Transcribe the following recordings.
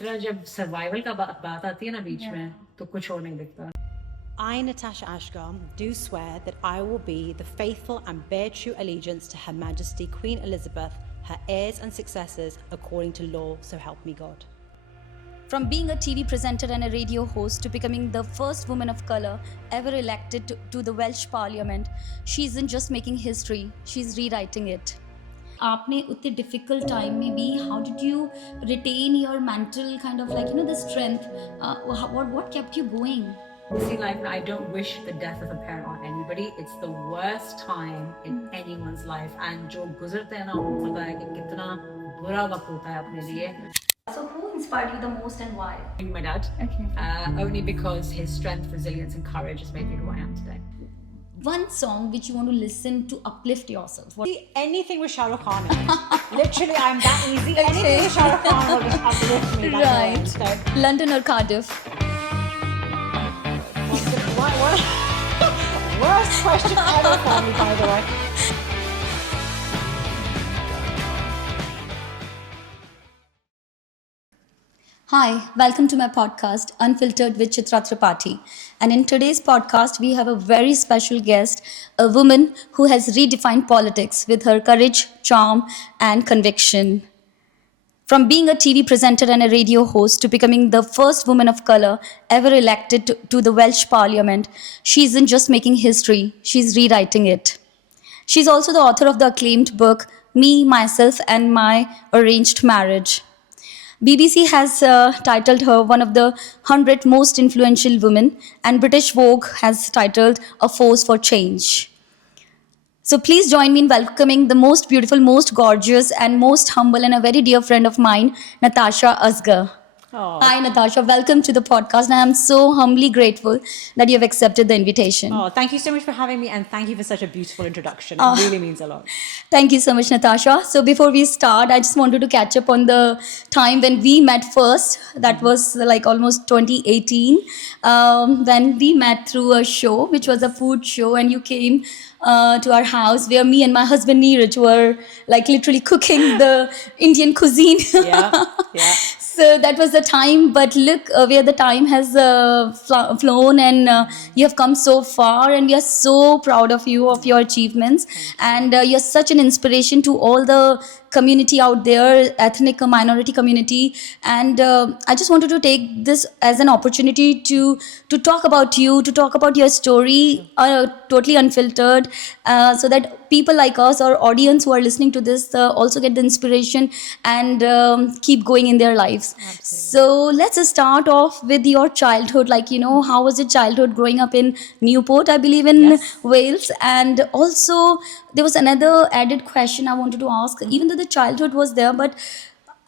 चित्रा जब सर्वाइवल का बात आती है ना बीच में तो कुछ और नहीं दिखता. I, Natasha Asghar, do swear that I will be the faithful and bear true allegiance to Her Majesty Queen Elizabeth, her heirs and successors, according to law, so help me God. From being a TV presenter and a radio host to becoming the first woman of color ever elected to the Welsh Parliament, she isn't just making history, she's rewriting it. आपने उतने difficult time में भी, how did you retain your mental kind of like, the strength? What kept you going? See, like, I don't wish the death of a parent on anybody. It's the worst time in anyone's life. And जो गुजरते हैं ना उनको पता है कि कितना बुरा वक्त होता है अपने लिए. So who inspired you the most and why? My dad. Okay. Only because his strength, resilience and courage has made me who I am today. One song which you want to listen to uplift yourself. Anything with Shah Rukh Khan in it. Literally, I'm that easy. Anything with Shah Rukh Khan will just uplift me. Right. So. London or Cardiff? What? Worst question ever for me, by the way. Hi, welcome to my podcast, Unfiltered with Chitra Tripathi. And in today's podcast, we have a very special guest, a woman who has redefined politics with her courage, charm, and conviction. From being a TV presenter and a radio host to becoming the first woman of color ever elected to the Welsh Parliament, she isn't just making history, she's rewriting it. She's also the author of the acclaimed book, Me, Myself, and My Arranged Marriage. BBC has titled her one of the 100 most influential women, and British Vogue has titled A Force for Change. So please join me in welcoming the most beautiful, most gorgeous, and most humble, and a very dear friend of mine, Natasha Asghar. Oh. Hi, Natasha. Welcome to the podcast. And I am so humbly grateful that you have accepted the invitation. Oh, thank you so much for having me, and thank you for such a beautiful introduction. It really means a lot. Thank you so much, Natasha. So before we start, I just wanted to catch up on the time when we met first. That was like almost 2018, when we met through a show, which was a food show, and you came to our house where me and my husband Neeraj were like literally cooking the Indian cuisine. Yeah. So that was the time, but look where the time has flown, and you have come so far, and we are so proud of you, of your achievements, and you're such an inspiration to all the community out there, ethnic minority community, and I just wanted to take this as an opportunity to talk about you, to talk about your story, totally unfiltered, so that people like us, or audience who are listening to this, also get the inspiration and keep going in their lives. Absolutely. So let's start off with your childhood. Like, how was your childhood growing up in Newport, I believe, in Wales? And also, there was another added question I wanted to ask. Even though the childhood was there, but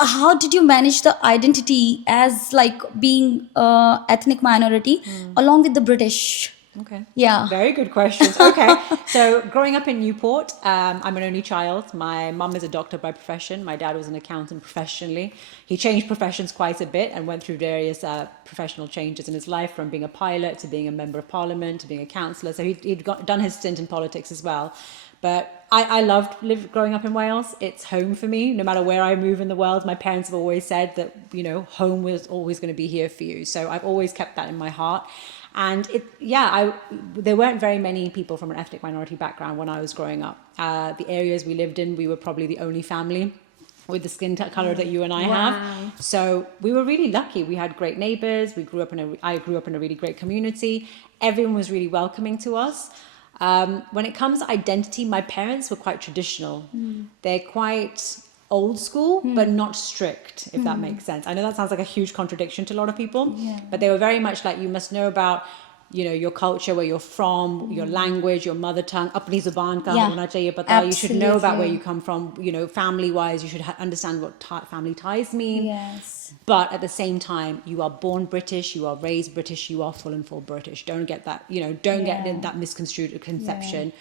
how did you manage the identity as like being ethnic minority along with the British? Okay. Yeah. Very good questions. Okay. So growing up in Newport, I'm an only child. My mum is a doctor by profession. My dad was an accountant professionally. He changed professions quite a bit and went through various professional changes in his life, from being a pilot to being a member of parliament to being a councillor. So he'd done his stint in politics as well. But I loved growing up in Wales. It's home for me. No matter where I move in the world, my parents have always said that, home was always going to be here for you. So I've always kept that in my heart. And there weren't very many people from an ethnic minority background when I was growing up. The areas we lived in, we were probably the only family with the skin color that you and I have. So we were really lucky. We had great neighbors. I grew up in a really great community. Everyone was really welcoming to us. When it comes to identity, my parents were quite traditional. They're quite old school, but not strict, if that makes sense. I know that sounds like a huge contradiction to a lot of people, but they were very much like, you must know about, your culture, where you're from, your language, your mother tongue. Apni zuban ka hona chahiye pata. You should know about where you come from, family-wise. You should understand what family ties mean. Yes. But at the same time, you are born British, you are raised British, you are full and full British. Don't get that, don't get that misconstrued conception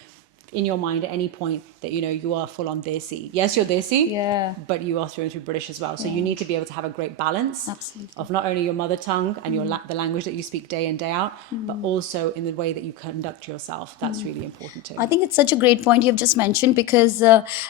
in your mind at any point that, you are full on Desi. Yes, you're Desi, Yeah. but you are through and through British as well. So you need to be able to have a great balance Absolutely. of not only your mother tongue and the language that you speak day in, day out, but also in the way that you conduct yourself. That's really important too. I think it's such a great point you've just mentioned, because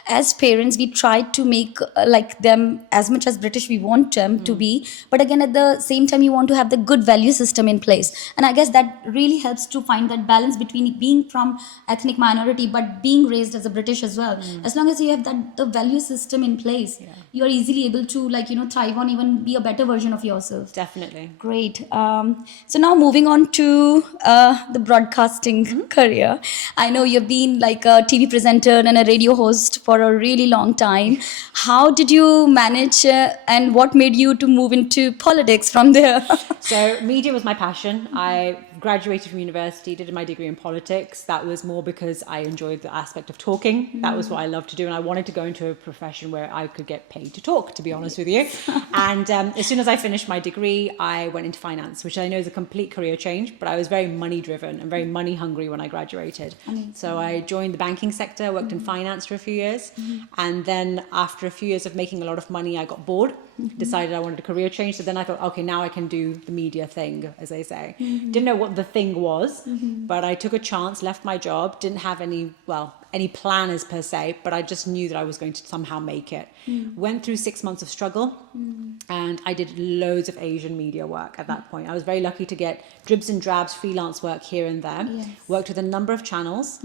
as parents, we try to make like them as much as British we want them to be. But again, at the same time, you want to have the good value system in place. And I guess that really helps to find that balance between being from ethnic minority but being raised as a British as well. As long as you have that the value system in place, you are easily able to thrive on, even be a better version of yourself. Definitely. Great. So now moving on to the broadcasting career. I know you've been like a TV presenter and a radio host for a really long time. How did you manage and what made you to move into politics from there? So media was my passion. I graduated from university, did my degree in politics. That was more because I enjoyed the aspect of talking. That was what I loved to do. And I wanted to go into a profession where I could get paid to talk, to be honest with you. And as soon as I finished my degree, I went into finance, which I know is a complete career change, but I was very money driven and very money hungry when I graduated. So I joined the banking sector, worked in finance for a few years. And then after a few years of making a lot of money, I got bored, decided I wanted a career change. So then I thought, okay, now I can do the media thing, as they say. Didn't know what the thing was, but I took a chance, left my job, didn't have any planners per se, but I just knew that I was going to somehow make it. Went through 6 months of struggle, and I did loads of Asian media work at that point. I was very lucky to get dribs and drabs freelance work here and there. Worked with a number of channels.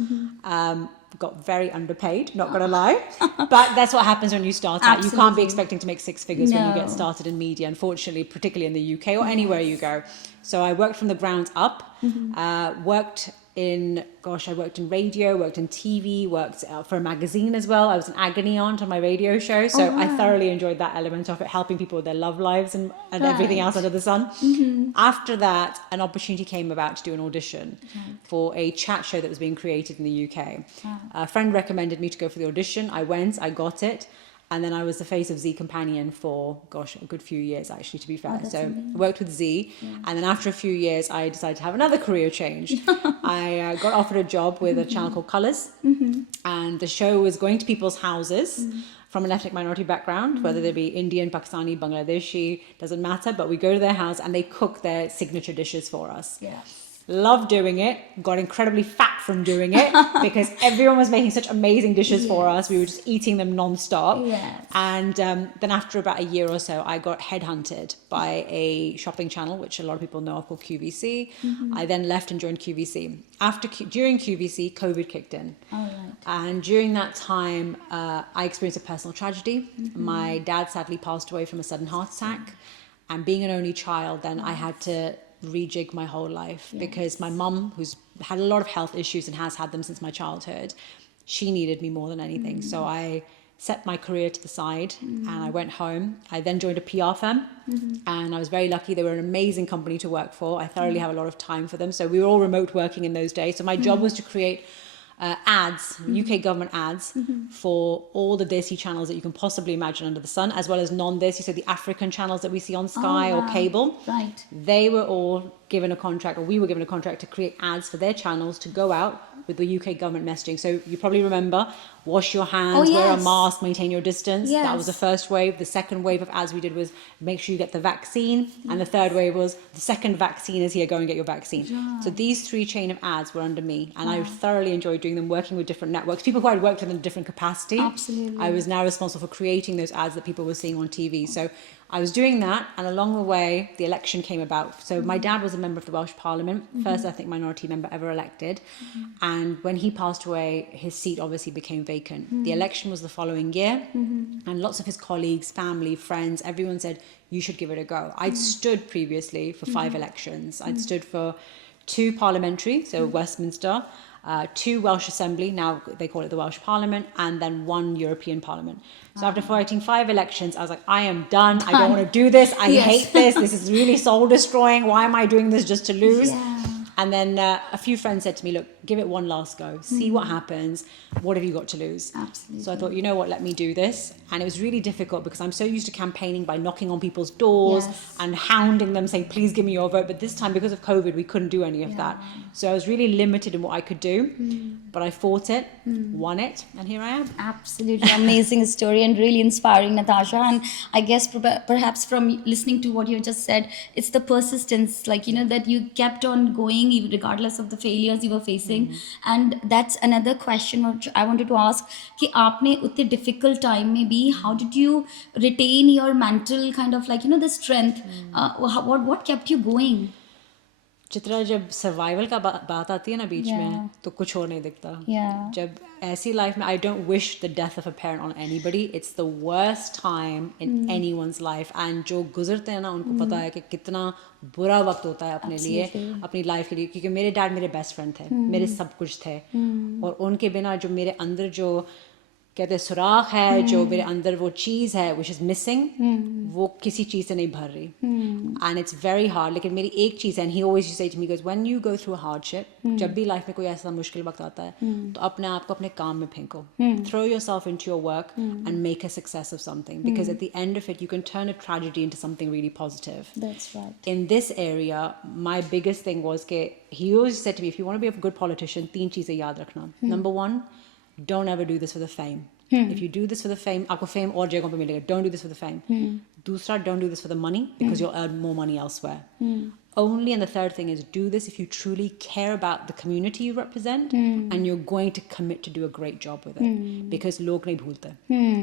Got very underpaid, not gonna lie, but that's what happens when you start out. You can't be expecting to make six figures when you get started in media, unfortunately, particularly in the UK or anywhere you go. So I worked from the ground up, worked in radio, worked in TV, worked for a magazine as well. I was an agony aunt on my radio show. So I thoroughly enjoyed that element of it, helping people with their love lives and everything else under the sun. After that, an opportunity came about to do an audition for a chat show that was being created in the UK. A friend recommended me to go for the audition. I went, I got it. And then I was the face of Z Companion for, a good few years, actually, to be fair. So I worked with Z. And then after a few years, I decided to have another career change. I got offered a job with a channel called Colours. And the show was going to people's houses from an ethnic minority background, whether they be Indian, Pakistani, Bangladeshi, doesn't matter. But we go to their house and they cook their signature dishes for us. Loved doing it, got incredibly fat from doing it because everyone was making such amazing dishes for us. We were just eating them non-stop. And then after about a year or so, I got headhunted by a shopping channel, which a lot of people know of, called QVC. I then left and joined QVC. During QVC, COVID kicked in. And during that time, I experienced a personal tragedy. My dad sadly passed away from a sudden heart attack. And being an only child, then I had to rejig my whole life because my mum, who's had a lot of health issues and has had them since my childhood, she needed me more than anything. So I set my career to the side and I went home. I then joined a PR firm and I was very lucky. They were an amazing company to work for. I thoroughly have a lot of time for them. So we were all remote working in those days. So my job was to create ads, UK government ads for all the Desi channels that you can possibly imagine under the sun, as well as non-Desi, so the African channels that we see on Sky or cable. They were all given a contract, or we were given a contract to create ads for their channels to go out with the UK government messaging. So you probably remember, wash your hands, wear a mask, maintain your distance. That was the first wave. The second wave of ads we did was make sure you get the vaccine. And the third wave was the second vaccine is here, go and get your vaccine. So these three chain of ads were under me. And I thoroughly enjoyed doing them, working with different networks, people who I'd worked with in a different capacity. I was now responsible for creating those ads that people were seeing on TV. So I was doing that, and along the way, the election came about. So my dad was a member of the Welsh Parliament, first ethnic minority member ever elected. And when he passed away, his seat obviously became vacant. The election was the following year, and lots of his colleagues, family, friends, everyone said, you should give it a go. I'd stood previously for 5 elections. I'd stood for 2 parliamentary, so Westminster, 2 Welsh Assembly, now they call it the Welsh Parliament, and then 1 European Parliament. So after fighting 5 elections, I was like, I am done. I don't want to do this. I hate this. This is really soul destroying. Why am I doing this just to lose? And then a few friends said to me, look, give it one last go, see what happens. What have you got to lose? Absolutely. So I thought, you know what, let me do this. And it was really difficult because I'm so used to campaigning by knocking on people's doors Yes. and hounding them saying, please give me your vote. But this time, because of COVID, we couldn't do any of that. So I was really limited in what I could do. But I fought it, won it, and here I am. Absolutely amazing story and really inspiring, Natasha. And I guess perhaps from listening to what you just said, it's the persistence, like, you know, that you kept on going even regardless of the failures you were facing. And that's another question which I wanted to ask, कि आपने उतने difficult time में भी, how did you retain your mental kind of like, you know, the strength? What kept you going? Chitra, जब survival का बात आती है ना बीच में, तो कुछ और नहीं दिखता. जब ऐसी लाइफ में, I don't wish the death of a parent on anybody. It's the worst time in anyone's life. And जो गुजरते हैं ना, उनको पता है कि कितना बुरा वक्त होता है अपने लिए, अपनी लाइफ के लिए. क्योंकि मेरे डैड मेरे बेस्ट फ्रेंड थे, मेरे सब कुछ थे. और उनके बिना जो मेरे अंदर जो कहते हैं सुराख है, जो मेरे अंदर वो चीज़ है which is missing, वो किसी चीज़ से नहीं भर रही. And it's very hard. लेकिन मेरी एक चीज़ है, and he always used to say to me, goes, when you go through a hardship, जब भी लाइफ में कोई ऐसा मुश्किल वक्त आता है, तो अपने आप को अपने काम में फेंको. Throw yourself into your work and make a success of something. Because at the end of it, you can turn a tragedy into something really positive. That's right. In this area, my biggest thing was that he always said to me, if you want to be a good politician, 3 चीज़ें याद रखना. Number 1, don't ever do this for the fame. If you do this for the fame, आपको fame और जगहों पे मिलेगा. Don't do this for the fame. दूसरा, don't do this for the money because you'll earn more money elsewhere. Only, and the third thing is, do this if you truly care about the community you represent and you're going to commit to do a great job with it. Because log nahi bhoolte.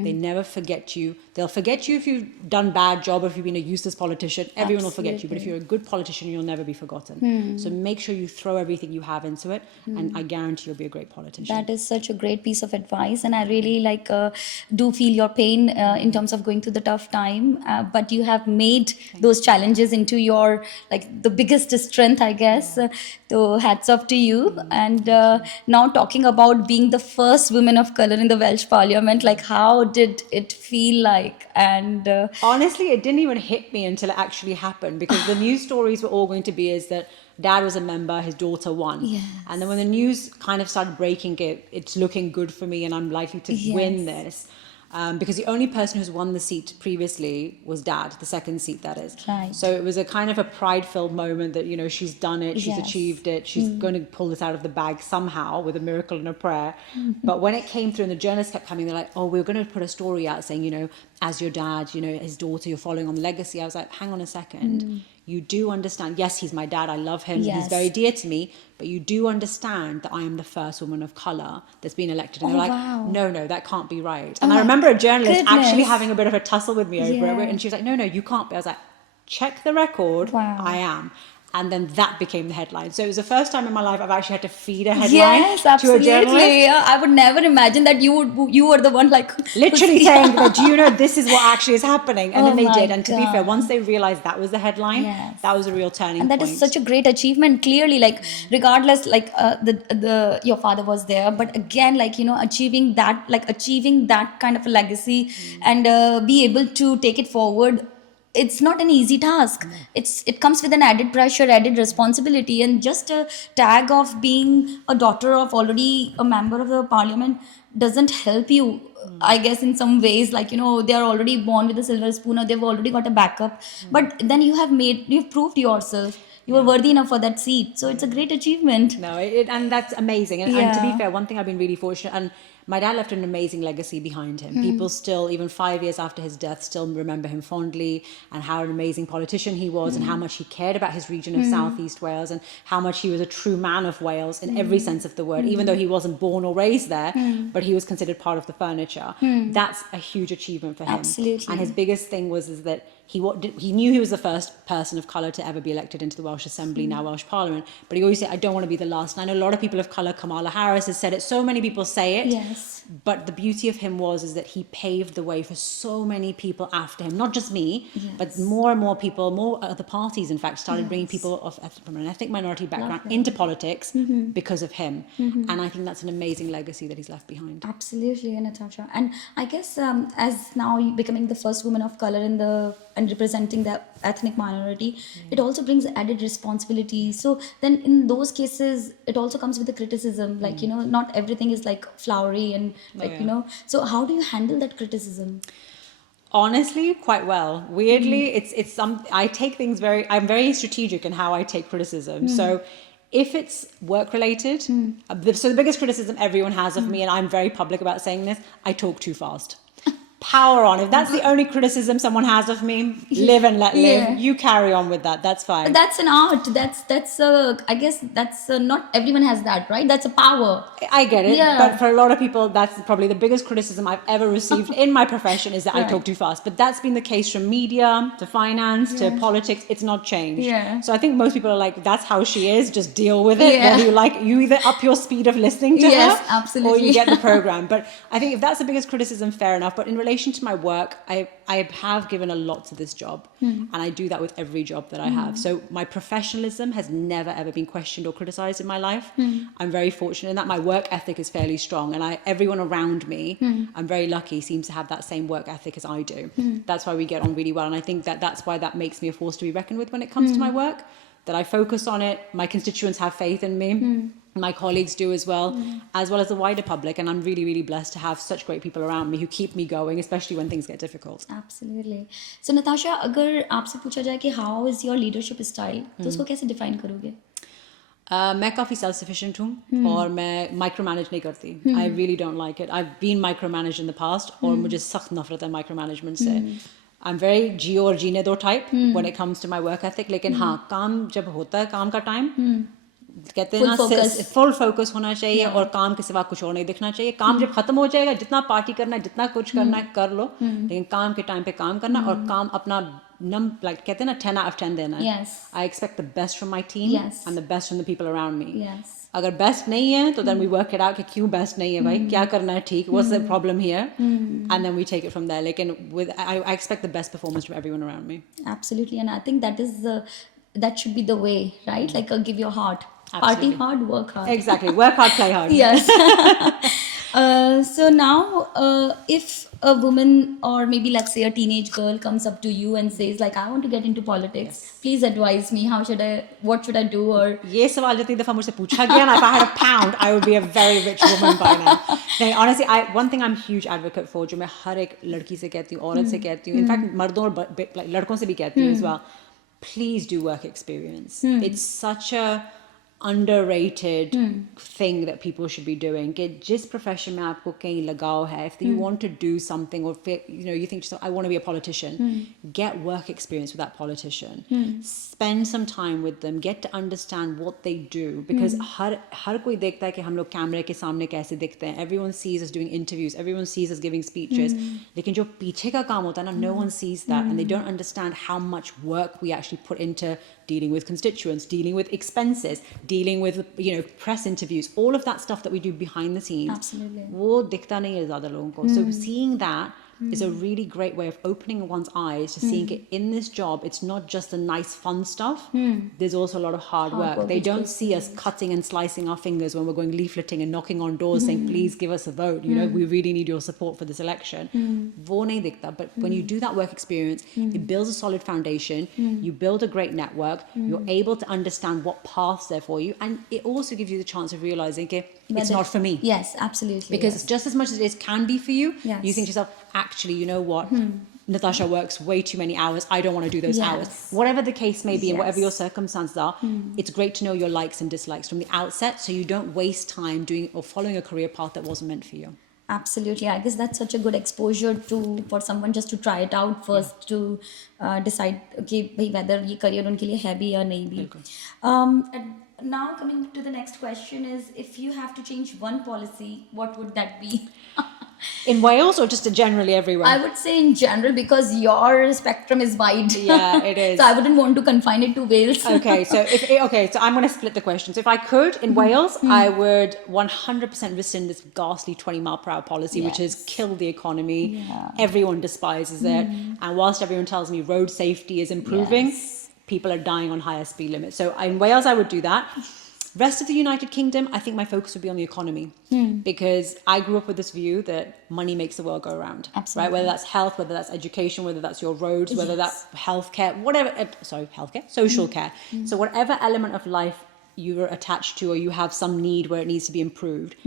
They never forget you. They'll forget you if you've done bad job or if you've been a useless politician. Everyone will forget you. But if you're a good politician, you'll never be forgotten. So make sure you throw everything you have into it, and I guarantee you'll be a great politician. That is such a great piece of advice, and I really do feel your pain in terms of going through the tough time, but you have made those challenges into your the biggest strength, I guess. So hats off to you. And now talking about being the first woman of color in the Welsh Parliament, like how did it feel like? And honestly, it didn't even hit me until it actually happened, because the news stories were all going to be is that dad was a member, his daughter won. Yes. And then when the news kind of started breaking it's looking good for me and I'm likely to win this. Because the only person who's won the seat previously was dad, the second seat that is. Right. So it was a kind of a pride-filled moment that, you know, she's done it, she's achieved it, she's going to pull this out of the bag somehow with a miracle and a prayer. But when it came through and the journalists kept coming, they're like, oh, we're going to put a story out saying, you know, as your dad, you know, his daughter, you're following on the legacy. I was like, hang on a second. You do understand, yes, he's my dad, I love him, he's very dear to me, but you do understand that I am the first woman of colour that's been elected. And they're like, no, that can't be right. And I remember a journalist actually having a bit of a tussle with me over it, and she was like, no, you can't be. I was like, check the record, I am. And then that became the headline. So it was the first time in my life I've actually had to feed a headline to a journalist. Yeah, I would never imagine that you were the one literally saying that, do you know this is what actually is happening? And then they did. And to be fair, once they realized that was the headline, that was a real turning point. And that is such a great achievement. Clearly, regardless, your father was there, but again, achieving that kind of a legacy and be able to take it forward. It's not an easy task. It comes with an added pressure, added responsibility, and just a tag of being a daughter of already a member of the parliament doesn't help you. I guess in some ways, they are already born with a silver spoon, or they've already got a backup. But then you've proved yourself. You were worthy enough for that seat. So it's a great achievement. No, and that's amazing. And to be fair, one thing I've been really fortunate, and my dad left an amazing legacy behind him. People still, even 5 years after his death, still remember him fondly, and how an amazing politician he was, and how much he cared about his region of South East Wales, and how much he was a true man of Wales in every sense of the word, even though he wasn't born or raised there, but he was considered part of the furniture. That's a huge achievement for him. Absolutely. And his biggest thing is that he knew he was the first person of colour to ever be elected into the Welsh Assembly, now Welsh Parliament. But he always said, I don't want to be the last. And I know a lot of people of colour, Kamala Harris has said it, so many people say it. Yes. Yes. But the beauty of him is that he paved the way for so many people after him, not just me, but more and more people, more other parties, in fact, started bringing people from an ethnic minority background into politics because of him. And I think that's an amazing legacy that he's left behind. Absolutely, Natasha. And I guess as now becoming the first woman of color and representing the ethnic minority, it also brings added responsibility. So then in those cases, it also comes with the criticism, like, not everything is like flowery and so how do you handle that criticism? Honestly, quite well. Weirdly, it's some, I take things I'm very strategic in how I take criticism. So if it's work related, so the biggest criticism everyone has of me, and I'm very public about saying this, I talk too fast. Power on. If that's the only criticism someone has of me, live and let live. You carry on with that. That's fine. But that's an art. That's I guess that's not everyone has that, right? That's a power. I get it. Yeah. But for a lot of people, that's probably the biggest criticism I've ever received in my profession is that I talk too fast. But that's been the case from media to finance to politics. It's not changed. Yeah. So I think most people are like, that's how she is. Just deal with it. Whether you either up your speed of listening to her, absolutely, or you get the program. But I think if that's the biggest criticism, fair enough. But in relation to my work, I have given a lot to this job, and I do that with every job that I have. So my professionalism has never ever been questioned or criticized in my life. I'm very fortunate in that. My work ethic is fairly strong, and everyone around me, I'm very lucky, seems to have that same work ethic as I do. That's why we get on really well, and I think that's why that makes me a force to be reckoned with when it comes to my work. That I focus on it. My constituents have faith in me. My colleagues do as well as the wider public. And I'm really, really blessed to have such great people around me who keep me going, especially when things get difficult. Absolutely. So Natasha, अगर आपसे पूछा जाए कि how is your leadership style, तो उसको कैसे define करोगे? मैं काफ़ी सेल्फ सफिशिएंट हूँ और मैं माइक्रो मैनेज नहीं करती. I really don't like it. I have been micromanage in the past और मुझे सख्त नफरत है माइक्रो मैनेजमेंट से. I'm very जियो और जीने दो type when it comes to my work ethic. लेकिन हाँ, काम जब होता है, काम का टाइम कहते हैं ना, फुल फोकस होना चाहिए और काम के सिवा कुछ और नहीं दिखना चाहिए. काम जब खत्म हो जाएगा, जितना पार्टी करना है, जितना कुछ करना है कर लो, लेकिन काम के टाइम पे काम करना और काम अपना like कहते हैं ना 10 out of 10 देना है. I expect the best from my team and the best from the people around me. अगर बेस्ट नहीं है तो then we work it out कि क्यों बेस्ट नहीं है भाई, क्या करना है ठीक, what's the problem here, and then we take it from there. लेकिन I expect the best performance from everyone around me. Absolutely, and I think that should be the way, right? Like give your heart. Absolutely. Party hard, work hard. Exactly. Work hard, play hard. Yes. So now, if a woman or maybe let's say a teenage girl comes up to you and says like, I want to get into politics, please advise me. What should I do? Or ये सवाल जितनी दफा मुझसे पूछा गया ना, if I had a pound, I would be a very rich woman by now. No, honestly, one thing I'm huge advocate for, जो मैं हर एक लड़की से कहती हूँ, औरत से कहती हूँ, in fact मर्दों और लड़कों से भी कहती हूँ as well. Please do work experience. It's such a underrated thing that people should be doing. कि जिस profession में आपको कहीं लगाव है, if you want to do something or you think I want to be a politician, get work experience with that politician. Spend some time with them, get to understand what they do, because हर कोई देखता है कि हम लोग कैमरे के सामने कैसे दिखते हैं. Everyone sees us doing interviews, everyone sees us giving speeches, लेकिन जो पीछे का काम होता है ना, no one sees that, and they don't understand how much work we actually put into dealing with constituents, dealing with expenses, dealing with press interviews, all of that stuff that we do behind the scenes. Absolutely. वो दिखता नहीं है ज़्यादा लोगों को. So seeing that is a really great way of opening one's eyes to seeing that in this job, it's not just the nice fun stuff. There's also a lot of hard work. They don't see us cutting and slicing our fingers when we're going leafleting and knocking on doors saying, please give us a vote. We really need your support for this election. वो नहीं दिखता. But when you do that work experience, it builds a solid foundation. You build a great network. You're able to understand what paths there for you. And it also gives you the chance of realizing it's not for me. Yes, absolutely. Because just as much as it can be for you, you think to yourself, actually, you know what? Natasha works way too many hours. I don't want to do those hours. Whatever the case may be and whatever your circumstances are, it's great to know your likes and dislikes from the outset so you don't waste time doing or following a career path that wasn't meant for you. Absolutely. I guess that's such a good exposure for someone just to try it out first to decide whether ये career उनके लिए है भी या नहीं भी. And now coming to the next question is, if you have to change one policy, what would that be? In Wales or just generally everywhere? I would say in general, because your spectrum is wide. Yeah, it is. So I wouldn't want to confine it to Wales. Okay, so so I'm going to split the question. So if I could in Wales, I would 100% rescind this ghastly 20-mile-per-hour policy, which has killed the economy. Yeah. Everyone despises it, and whilst everyone tells me road safety is improving, Yes. people are dying on higher speed limits. So in Wales, I would do that. Rest of the United Kingdom, I think my focus would be on the economy, because I grew up with this view that money makes the world go around. Absolutely. Right? Whether that's health, whether that's education, whether that's your roads, whether that's healthcare, whatever. Healthcare, social care. So whatever element of life you're attached to or you have some need where it needs to be improved,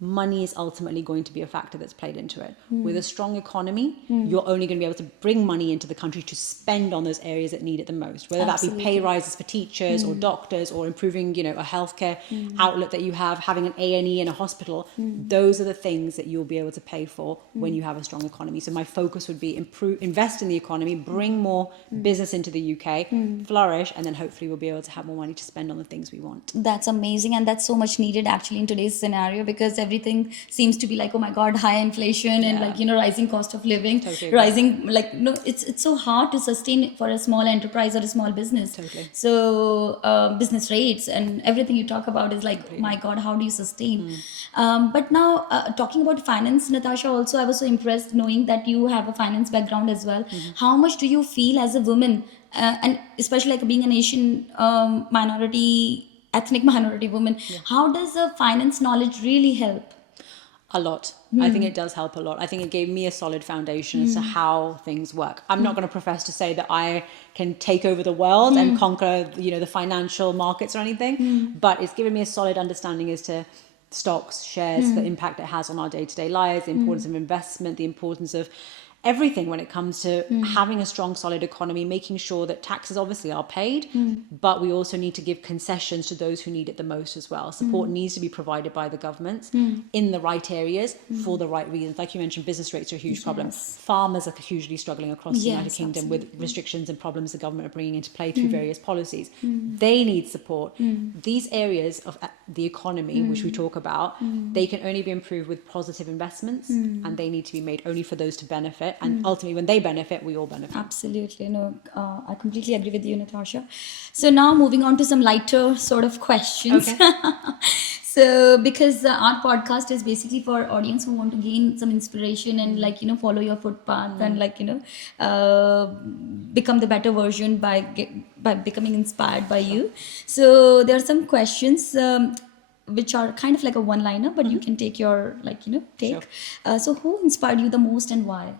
money is ultimately going to be a factor that's played into it. With a strong economy, you're only going to be able to bring money into the country to spend on those areas that need it the most, whether that be pay rises for teachers or doctors or improving, a healthcare outlet that you have, having an A&E in a hospital. Those are the things that you'll be able to pay for when you have a strong economy. So my focus would be invest in the economy, bring more business into the UK, flourish, and then hopefully we'll be able to have more money to spend on the things we want. That's amazing, and that's so much needed actually in today's scenario, because everything seems to be like, oh my god, high inflation and rising cost of living, Totally. rising it's so hard to sustain for a small enterprise or a small business. Totally. So business rates and everything you talk about is like, my god, how do you sustain? But now talking about finance, Natasha, also I was so impressed knowing that you have a finance background as well. How much do you feel as a woman, and especially like being an Asian ethnic minority woman, how does a finance knowledge really help? A lot. I think it does help a lot. I think it gave me a solid foundation as to how things work. I'm not going to profess to say that I can take over the world and conquer, the financial markets or anything, but it's given me a solid understanding as to stocks, shares, the impact it has on our day-to-day lives, the importance of investment, the importance of everything when it comes to having a strong, solid economy, making sure that taxes obviously are paid, but we also need to give concessions to those who need it the most as well. Support needs to be provided by the governments in the right areas for the right reasons. Like you mentioned, business rates are a huge problem. Farmers are hugely struggling across the United Kingdom with restrictions and problems the government are bringing into play through various policies. They need support. These areas of the economy, which we talk about, they can only be improved with positive investments, and they need to be made only for those to benefit. And ultimately, when they benefit, we all benefit. Absolutely. No, I completely agree with you, Natasha. So now moving on to some lighter sort of questions. Okay. So because our podcast is basically for audience who want to gain some inspiration and follow your footpath and become the better version by becoming inspired by you. So there are some questions which are kind of like a one-liner, but you can take your take. Sure. So who inspired you the most and why?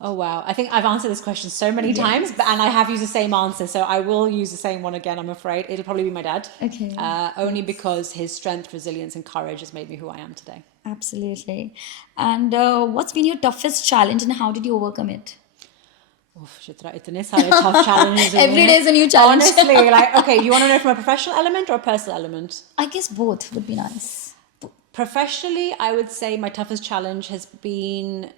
Oh, wow. I think I've answered this question so many times, and I have used the same answer. So I will use the same one again, I'm afraid. It'll probably be my dad. Okay. Only because his strength, resilience, and courage has made me who I am today. Absolutely. And what's been your toughest challenge and how did you overcome it? Oof, Chitra, itne sare tough challenges. Every day is a new challenge. Honestly, okay, you want to know from a professional element or a personal element? I guess both would be nice. Professionally, I would say my toughest challenge has been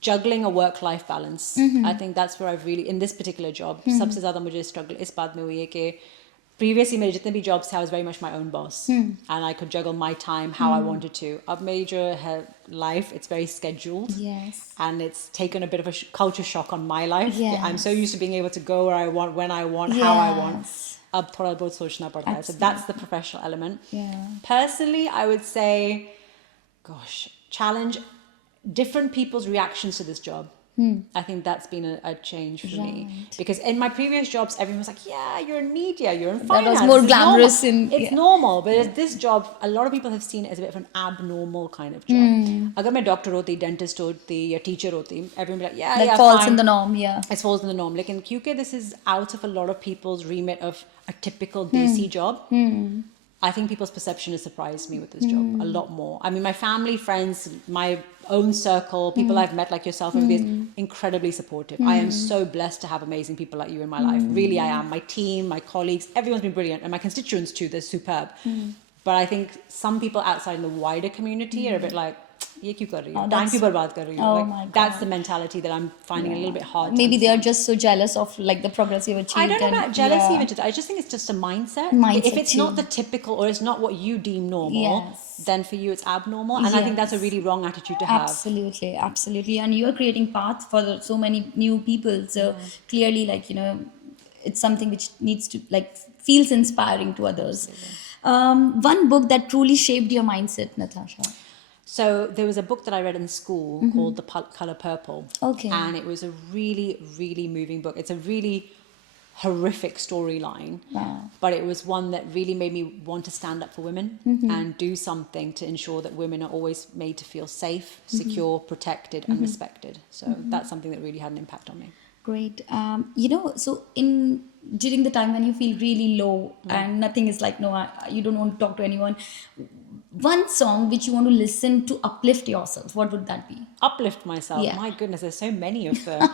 juggling a work-life balance. I think that's where I've really, in this particular job, सबसे ज़्यादा मुझे struggle इस बात में हुई है कि previously मेरे जितने भी jobs थे, I was very much my own boss, and I could juggle my time how I wanted to. Ab major life, it's very scheduled. Yes. And it's taken a bit of a culture shock on my life. Yes. I'm so used to being able to go where I want, when I want, how I want. Ab thoda bahut sochna padta hai. So that's the professional element. Yeah. Personally, I would say, gosh, challenge different people's reactions to this job. I think that's been a change for me. Because in my previous jobs, everyone was like, yeah, you're in media, you're in finance. That was more glamorous. It's normal. But at this job, a lot of people have seen it as a bit of an abnormal kind of job. Agar main doctor hoti, dentist hoti, ya teacher hoti, everyone would be like, yeah, that falls fine. in the norm, yeah. It falls in the norm. Like in QK, this is out of a lot of people's remit of a typical DC job. I think people's perception has surprised me with this job a lot more. I mean, my family, friends, my own circle, people I've met like yourself over the years, incredibly supportive. I am so blessed to have amazing people like you in my life. Really, I am. My team, my colleagues, everyone's been brilliant. And my constituents too, they're superb. But I think some people outside in the wider community are a bit like, ये क्यों कर रही हो? Oh, Time that's- क्यों बर्बाद कर रही हो? Oh Like, my that's God. the mentality that I'm finding a little bit hard to Maybe they are understand. just so jealous of like the progress you've achieved. I don't know and- about jealousy yeah. even. I just think it's just a mindset. Mindset If it's too. not the typical or it's not what you deem normal, Yes. then for you it's abnormal. And I think that's a Yes. really wrong attitude to have. Absolutely, absolutely. And you're creating paths for so many new people. So clearly, like, it's something which needs to, like, feels inspiring to others. One book that truly shaped your mindset, Natasha. So there was a book that I read in school called The Color Purple. Okay. And it was a really, really moving book. It's a really horrific storyline. Wow. But it was one that really made me want to stand up for women and do something to ensure that women are always made to feel safe, secure, protected and respected. So that's something that really had an impact on me. Great. So during the time when you feel really low and nothing is like, no, you don't want to talk to anyone, one song which you want to listen to uplift yourself, what would that be? Uplift myself. Yeah. My goodness, there's so many of them.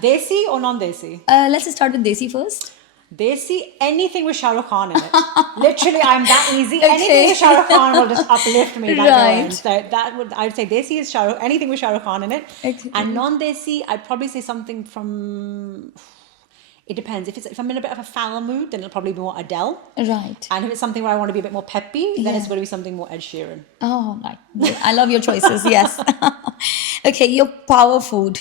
Desi or non-Desi? Let's start with Desi first. Desi, anything with Shah Rukh Khan in it. Literally, I'm that easy. Anything with Shah Rukh Khan will just uplift me. Right. So I'd say Desi is Shah Rukh, anything with Shah Rukh Khan in it. Okay. And non-Desi, I'd probably say something from, it depends. If I'm in a bit of a foul mood, then it'll probably be more Adele. Right. And if it's something where I want to be a bit more peppy, then Yeah. it's going to be something more Ed Sheeran. Oh, right. I love your choices. Yes. Okay, your power food.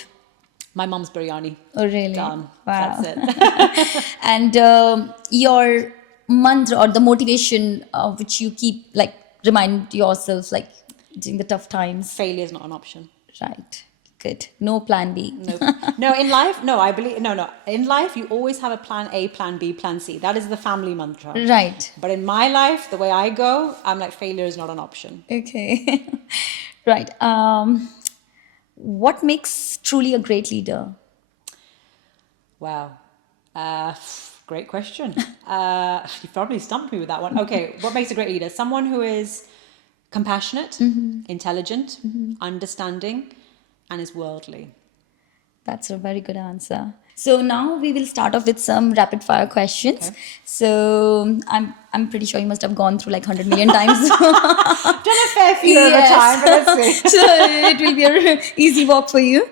My mum's biryani. Oh, really? Done. Wow. That's it. And your mantra or the motivation which you keep, like, remind yourself, like, during the tough times. Failure is not an option. Right. Good. No plan B. No, in life, no, I believe, no. In life, you always have a plan A, plan B, plan C. That is the family mantra. Right. But in my life, the way I go, I'm like, failure is not an option. Okay. Right. What makes truly a great leader? Wow. Great question. You probably stumped me with that one. Okay, what makes a great leader? Someone who is compassionate, intelligent, understanding, and is worldly. That's a very good answer. So now we will start off with some rapid fire questions. Okay. So I'm pretty sure you must have gone through like 100 million times. Done a fair few over Yes. time, but let's see. So it will be an easy walk for you.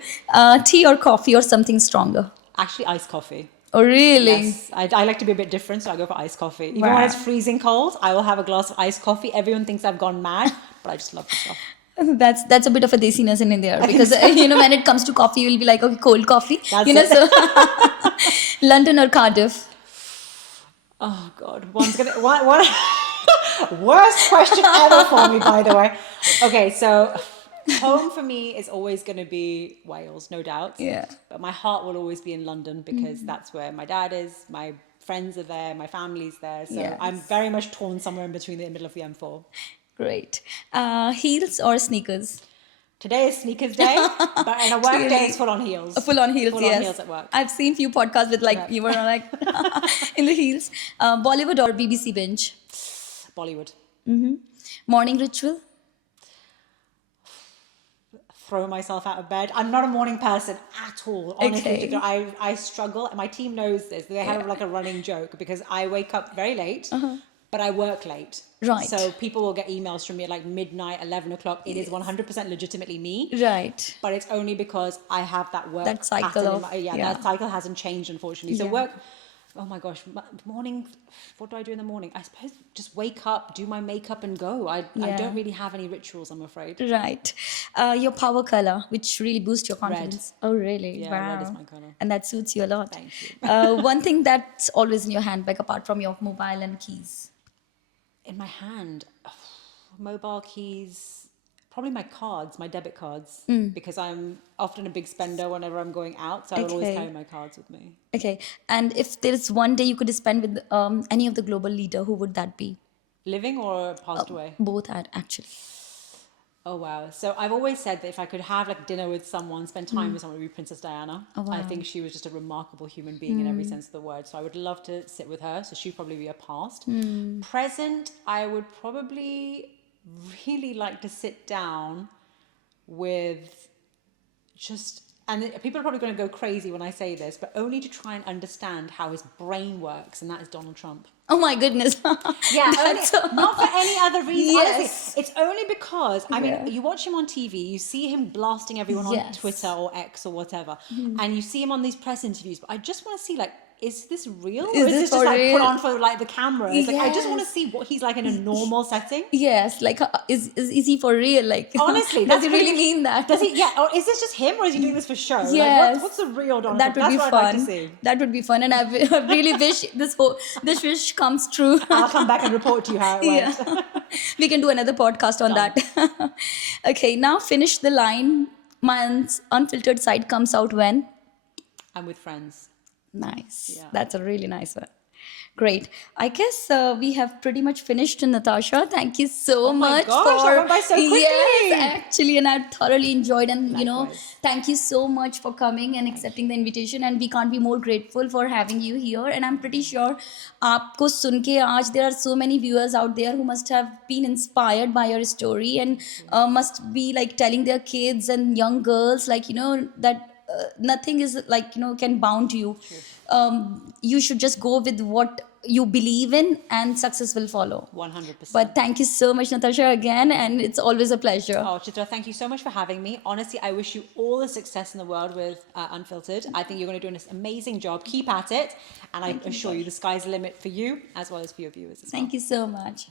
Tea or coffee or something stronger? Actually, iced coffee. Oh, really? Yes, I like to be a bit different, so I go for iced coffee. Even Wow. when it's freezing cold, I will have a glass of iced coffee. Everyone thinks I've gone mad, but I just love the stuff. That's a bit of a desiness in there because when it comes to coffee, you'll be like, okay, cold coffee. That's it. So London or Cardiff? Oh God, one worst question ever for me, by the way. Okay, so home for me is always going to be Wales, no doubt. Yeah. But my heart will always be in London because that's where my dad is, my friends are there, my family's there. So Yes. I'm very much torn somewhere in between the middle of the M4. Great. Heels or sneakers? Today is sneakers day, but in a work day, it's full on heels. Full on heels, Full yes. on heels at work. I've seen few podcasts with like Yeah. you were like in the heels. Bollywood or BBC binge? Bollywood. Morning ritual? Throw myself out of bed. I'm not a morning person at all. Honestly, Okay. I struggle. And my team knows this. They have like a running joke because I wake up very late, but I work late. Right. So people will get emails from me at like midnight, 11 o'clock. It is 100% legitimately me. Right. But it's only because I have that work That cycle pattern in of- my, yeah. that cycle hasn't changed, unfortunately. So Yeah. work, oh my gosh, morning, what do I do in the morning? I suppose just wake up, do my makeup and go. I Yeah. don't really have any rituals, I'm afraid. Right. Your power color, which really boosts your confidence. Oh, really? Yeah, wow. red is my colour. And that suits you a lot. Thank you. One thing that's always in your handbag apart from your mobile and keys. In my hand, mobile keys, probably my cards, my debit cards, because I'm often a big spender whenever I'm going out. So I will always Okay. carry my cards with me. Okay. And if there's one day you could spend with any of the global leader, who would that be? Living or passed away? Both are actually. Oh, wow. So I've always said that if I could have like dinner with someone, spend time with someone, it would be Princess Diana. Oh, wow. I think she was just a remarkable human being in every sense of the word. So I would love to sit with her. So she'd probably be a past. Present, I would probably really like to sit down with just and people are probably going to go crazy when I say this, but only to try and understand how his brain works, and that is Donald Trump. Oh my goodness. Yeah, That's not for any other reason. Yes. Honestly, it's only because, I mean, Yeah. you watch him on TV, you see him blasting everyone on Yes. Twitter or X or whatever, and you see him on these press interviews, but I just want to see, like, is this real? Is or is this this just for like put real? on for like the camera? It's like, I just want to Yes. see what he's like in a normal setting. Yes, like is he for real? Like Honestly, does that's he really mean that? Does he? Yeah. Or is this just him, or is he doing this for show? Yes. Like, what's the real Donald That Trump? would That's be what fun. I'd like to see. That would be fun, and I really wish this wish comes true. I'll come back and report to you how it went. Yeah. We can do another podcast on Done. that. Okay, now finish the line. My unfiltered side comes out when? I'm with friends. Nice. Yeah. That's a really nice one. Great. I guess we have pretty much finished, Natasha. Thank you so my much gosh, for that went by so quickly. Yes, actually, and I thoroughly enjoyed. And Likewise. thank you so much for coming and accepting the invitation. And we can't be more grateful for having you here. And I'm pretty sure, आपको सुन के आज there are so many viewers out there who must have been inspired by your story and must be like telling their kids and young girls that. Nothing is like can bound you. You should just go with what you believe in, and success will follow. 100%. But thank you so much, Natasha, again, and it's always a pleasure. Oh, Chitra, thank you so much for having me. Honestly, I wish you all the success in the world with Unfiltered. I think you're going to do an amazing job. Keep at it. And I assure you the sky's the limit for you as well as for your viewers as well. Thank you so much.